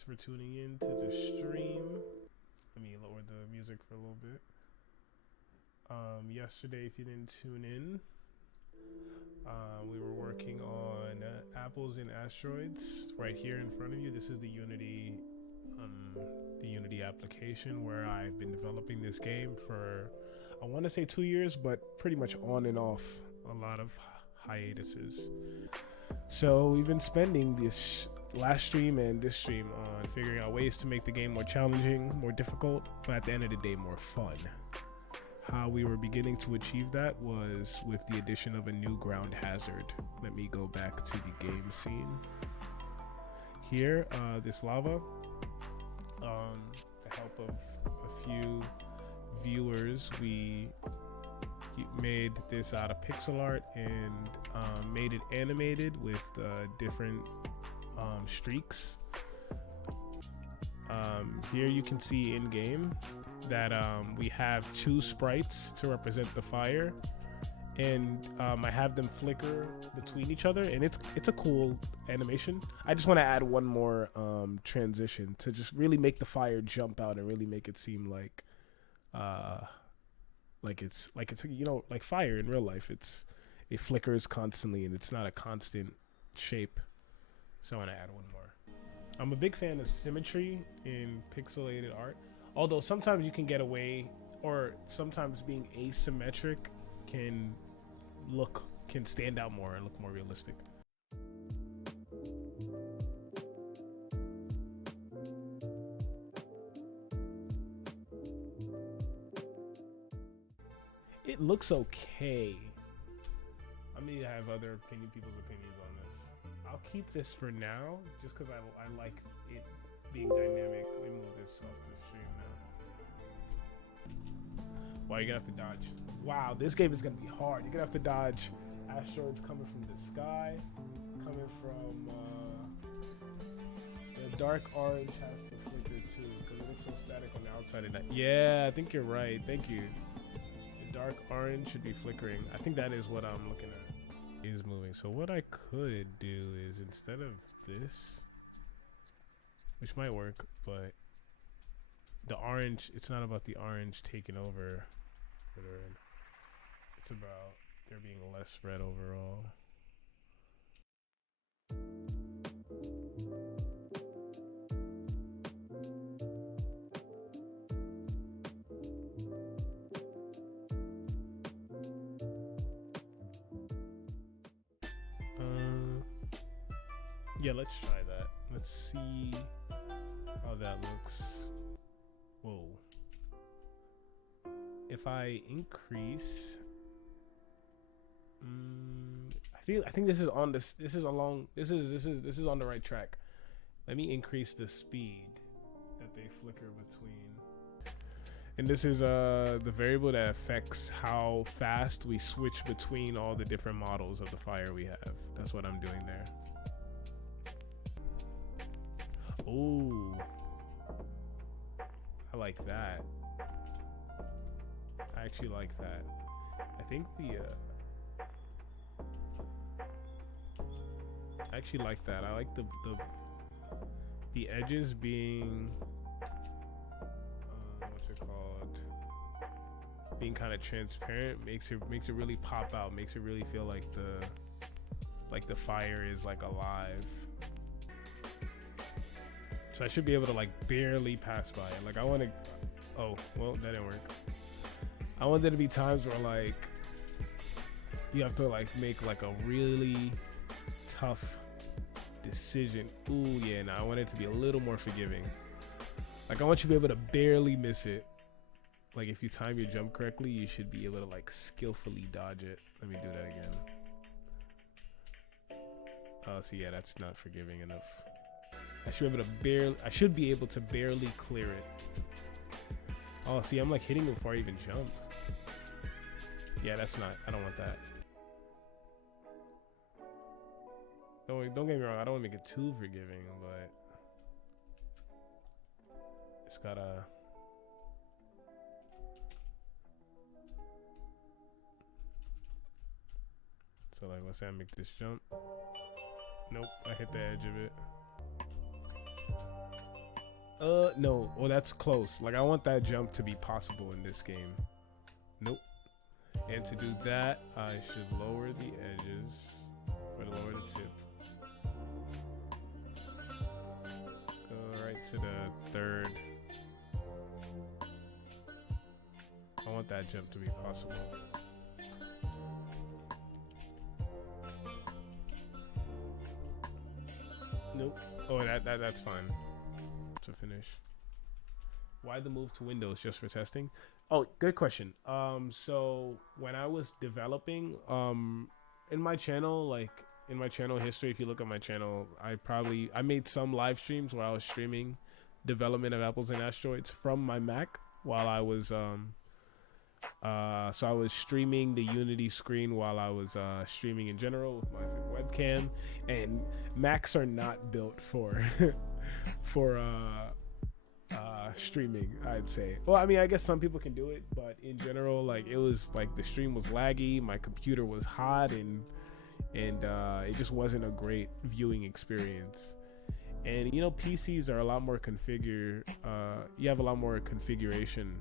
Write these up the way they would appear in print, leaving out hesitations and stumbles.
Thanks for tuning in to the stream. Let me lower the music for a little bit. Yesterday, if you didn't tune in, we were working on Apples and Asteroids right here in front of you. This is the Unity application where I've been developing this game for, I want to say 2 years, but pretty much on and off, a lot of hiatuses. So we've been spending this last stream and this stream on figuring out ways to make the game more challenging, more difficult, but at the end of the day, more fun. How we were beginning to achieve that was with the addition of a new ground hazard. Let me go back to the game scene. Here, this lava, the help of a few viewers, we made this out of pixel art and made it animated with different streaks. Here you can see in game that we have 2 sprites to represent the fire, and I have them flicker between each other, and it's a cool animation. I just want to add one more transition to just really make the fire jump out and really make it seem like it's you know, like fire in real life. It flickers constantly and it's not a constant shape. So I want to add one more. I'm a big fan of symmetry in pixelated art, although sometimes you can get away, or sometimes being asymmetric can stand out more and look more realistic. It looks okay. I may have other people's opinions on this. I'll keep this for now, just because I like it being dynamic. Let me move this off the stream now. Wow, you're gonna have to dodge. Wow, this game is gonna be hard. You're gonna have to dodge asteroids coming from the sky, coming from the dark orange has to flicker too, because it looks so static on the outside of that. Yeah, I think you're right. Thank you. The dark orange should be flickering. I think that is what I'm looking at. Is moving. So what I could do is, instead of this, which might work, but the orange, it's not about the orange taking over the red. It's about there being less red overall. Yeah, let's try that. Let's see how that looks. Whoa. If I increase, I think this is on this. This is on the right track. Let me increase the speed that they flicker between. And this is the variable that affects how fast we switch between all the different models of the fire we have. That's what I'm doing there. Oh, I like that. I actually like that. I think I actually like that. I like the edges being what's it called? Being kind of transparent makes it really pop out. Makes it really feel like the fire is like alive. So I should be able to like barely pass by it. Like I want to, oh, well, that didn't work. I want there to be times where like you have to like make like a really tough decision. Ooh, yeah, no, I want it to be a little more forgiving. Like I want you to be able to barely miss it. Like if you time your jump correctly, you should be able to like skillfully dodge it. Let me do that again. Oh, so yeah, that's not forgiving enough. I should be able to barely clear it. Oh, see, I'm like hitting them before I even jump. Yeah, that's not, I don't want that. Don't get me wrong, I don't want to make it too forgiving, but it's gotta. So like, let's say I make this jump. Nope, I hit the edge of it. No. Well, that's close. Like, I want that jump to be possible in this game. Nope. And to do that, I should lower the edges, or lower the tip. Go right to the third. I want that jump to be possible. Nope. Oh, that's fine to finish. Why the move to Windows? Just for testing? Oh, good question. So when I was developing, in my channel, like in my channel history, if you look at my channel, I made some live streams where I was streaming development of Apples and Asteroids from my Mac while I was so I was streaming the Unity screen while I was streaming in general with my webcam, and Macs are not built for for streaming, I'd say. Well, I mean, I guess some people can do it, but in general, like, it was like the stream was laggy, my computer was hot, and it just wasn't a great viewing experience. And you know, PCs are a lot more you have a lot more configuration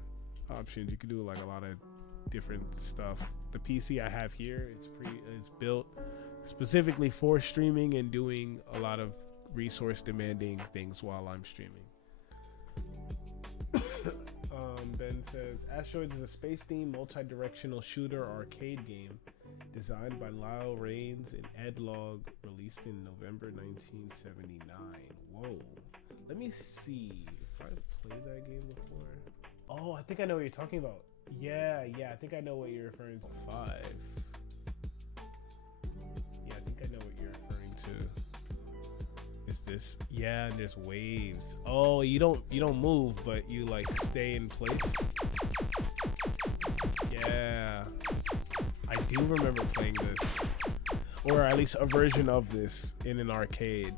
options. You can do like a lot of different stuff. The PC I have here is built specifically for streaming and doing a lot of resource demanding things while I'm streaming. Ben says Asteroids is a space-themed multi-directional shooter arcade game designed by Lyle Rains and Ed Log, released in November 1979. Whoa. Let me see if I've played that game before. Oh, I think I know what you're talking about. Yeah, I think I know what you're referring to. 5. Yeah, I think I know what you're referring to. Is this? Yeah, and there's waves. Oh, you don't move, but you like stay in place. Yeah, I do remember playing this, or at least a version of this in an arcade.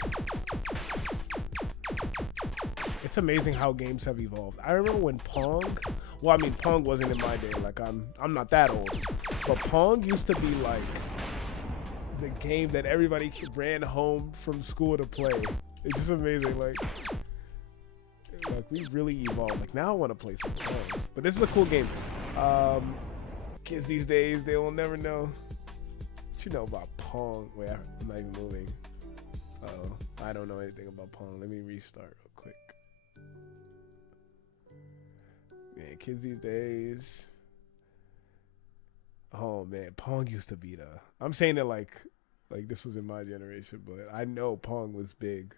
It's amazing how games have evolved. I remember when Pong, well, I mean, Pong wasn't in my day. Like, I'm not that old, but Pong used to be like the game that everybody ran home from school to play. It's just amazing. Like we really evolved. Like, now I want to play some Pong, but this is a cool game. Kids these days, they will never know. What you know about Pong? Wait, I'm not even moving. Uh-oh, I don't know anything about Pong. Let me restart real quick. Man, kids these days. Oh man, Pong used to be I'm saying it like this was in my generation, but I know Pong was big.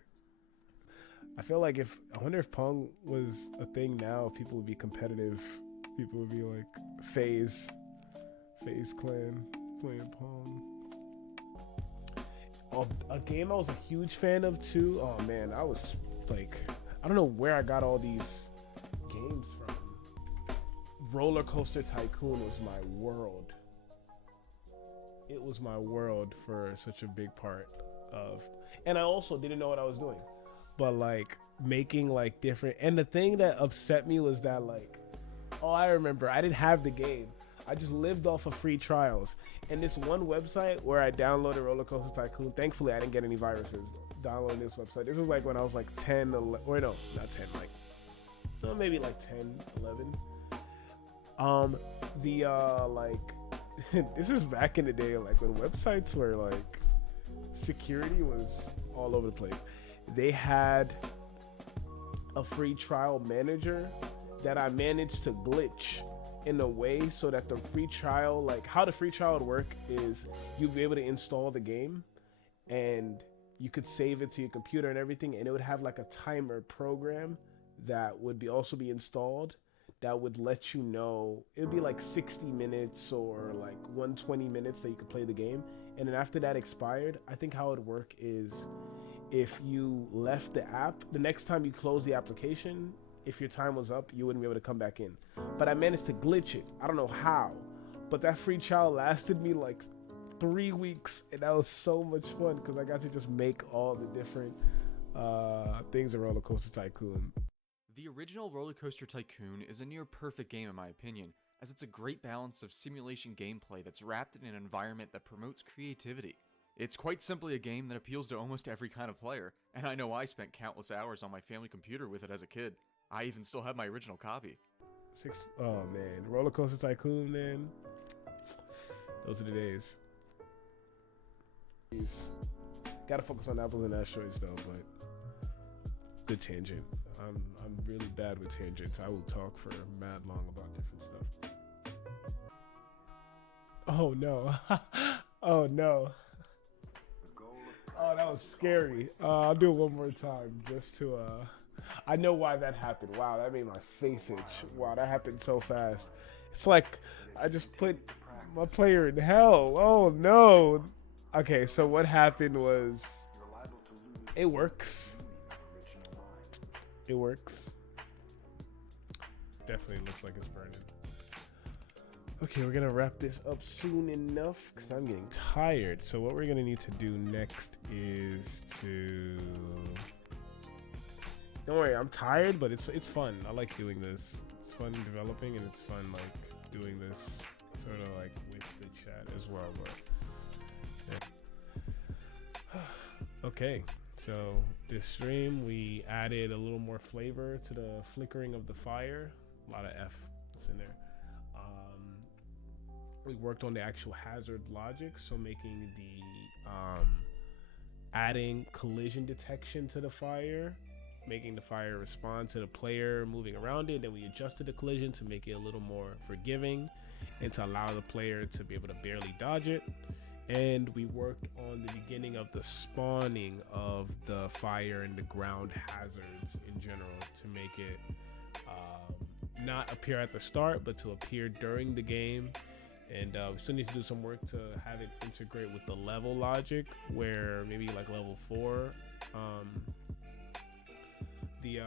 I feel like I wonder if Pong was a thing now, people would be competitive. People would be like FaZe Clan playing Pong. Oh, a game I was a huge fan of too. Oh man, I was like, I don't know where I got all these games from. Roller Coaster Tycoon was my world. It was my world for such a big part of, and I also didn't know what I was doing, but like making like different, and the thing that upset me was that like, oh, I remember I didn't have the game. I just lived off of free trials, and this one website where I downloaded Roller Coaster Tycoon, thankfully I didn't get any viruses downloading this website. This was like when I was like 10, 11, or no, not 10, like, no, maybe like 10, 11. This is back in the day, like when websites were like, security was all over the place. They had a free trial manager that I managed to glitch in a way so that the free trial, like how the free trial would work is you'd be able to install the game and you could save it to your computer and everything, and it would have like a timer program that would also be installed that would let you know, it would be like 60 minutes or like 120 minutes that you could play the game. And then after that expired, I think how it would work is if you left the app, the next time you close the application, if your time was up, you wouldn't be able to come back in. But I managed to glitch it. I don't know how, but that free trial lasted me like 3 weeks, and that was so much fun because I got to just make all the different things in Roller Coaster Tycoon. The original Roller Coaster Tycoon is a near perfect game in my opinion, as it's a great balance of simulation gameplay that's wrapped in an environment that promotes creativity. It's quite simply a game that appeals to almost every kind of player, And I know I spent countless hours on my family computer with it as a kid. I even still have my original copy. Oh man, Roller Coaster Tycoon, man. Those are the days. Gotta focus on Apples and Asteroids though, but good tangent. I'm really bad with tangents. I will talk for mad long about different stuff. Oh no. Oh no. Oh, that was scary. I'll do it one more time just to I know why that happened. Wow, that made my face itch. Wow, that happened so fast. It's like I just put my player in hell. Oh no. Okay, so what happened was it works. It works. Definitely looks like it's burning. Okay, we're gonna wrap this up soon enough because I'm getting tired. So what we're gonna need to do next is to... Don't worry, I'm tired, but it's fun. I like doing this. It's fun developing, and it's fun like doing this sort of like with the chat as well. But yeah. Okay, so this stream we added a little more flavor to the flickering of the fire. A lot of F's in there. We worked on the actual hazard logic, so making the adding collision detection to the fire, making the fire respond to the player moving around it. Then we adjusted the collision to make it a little more forgiving and to allow the player to be able to barely dodge it. And we worked on the beginning of the spawning of the fire and the ground hazards in general to make it not appear at the start, but to appear during the game. And we still need to do some work to have it integrate with the level logic, where maybe like level 4, the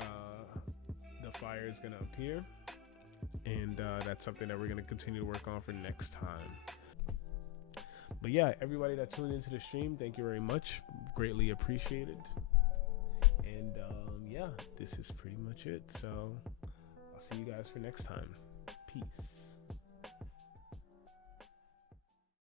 fire is gonna appear, and that's something that we're gonna continue to work on for next time. But yeah, everybody that tuned into the stream, thank you very much, greatly appreciated. And yeah, this is pretty much it. So I'll see you guys for next time. Peace.